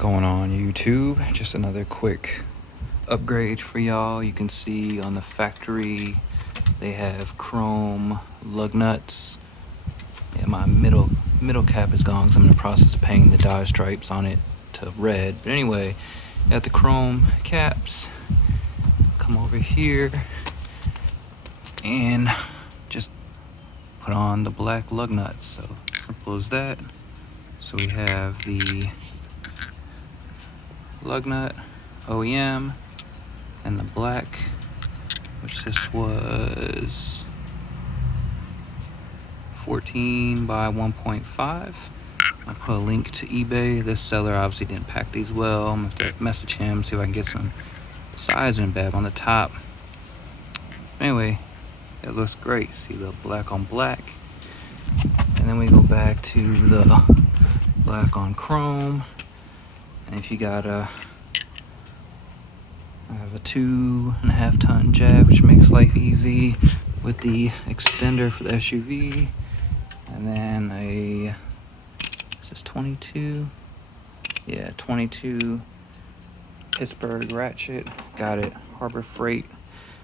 Going on YouTube? Just another quick upgrade for y'all. You can see on the factory they have chrome lug nuts. Yeah, my middle cap is gone because I'm in the process of painting the Dodge stripes on it to red. But anyway, got the chrome caps. Come over here and just put on the black lug nuts. So simple as that. So we have the lug nut OEM and the black, which this was 14 by 1.5. I'll put a link to eBay. This seller obviously didn't pack these well. I'm gonna have to message him, see if I can get some size in bev on the top. Anyway, it looks great. See the black on black. And then we go back to the black on chrome. And if you got I have a 2.5 ton jab, which makes life easy with the extender for the SUV. And then is this 22? Yeah, 22 Pittsburgh ratchet. Got it, Harbor Freight.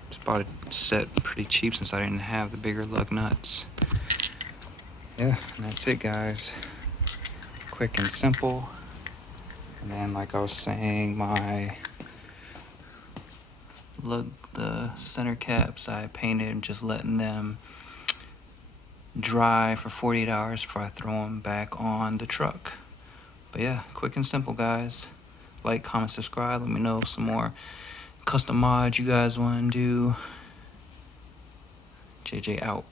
Just bought it set pretty cheap since I didn't have the bigger lug nuts. Yeah, and that's it, guys. Quick and simple. And then, like I was saying, the center caps I painted, just letting them dry for 48 hours before I throw them back on the truck. But yeah, quick and simple, guys. Like, comment, subscribe. Let me know some more custom mods you guys want to do. JJ out.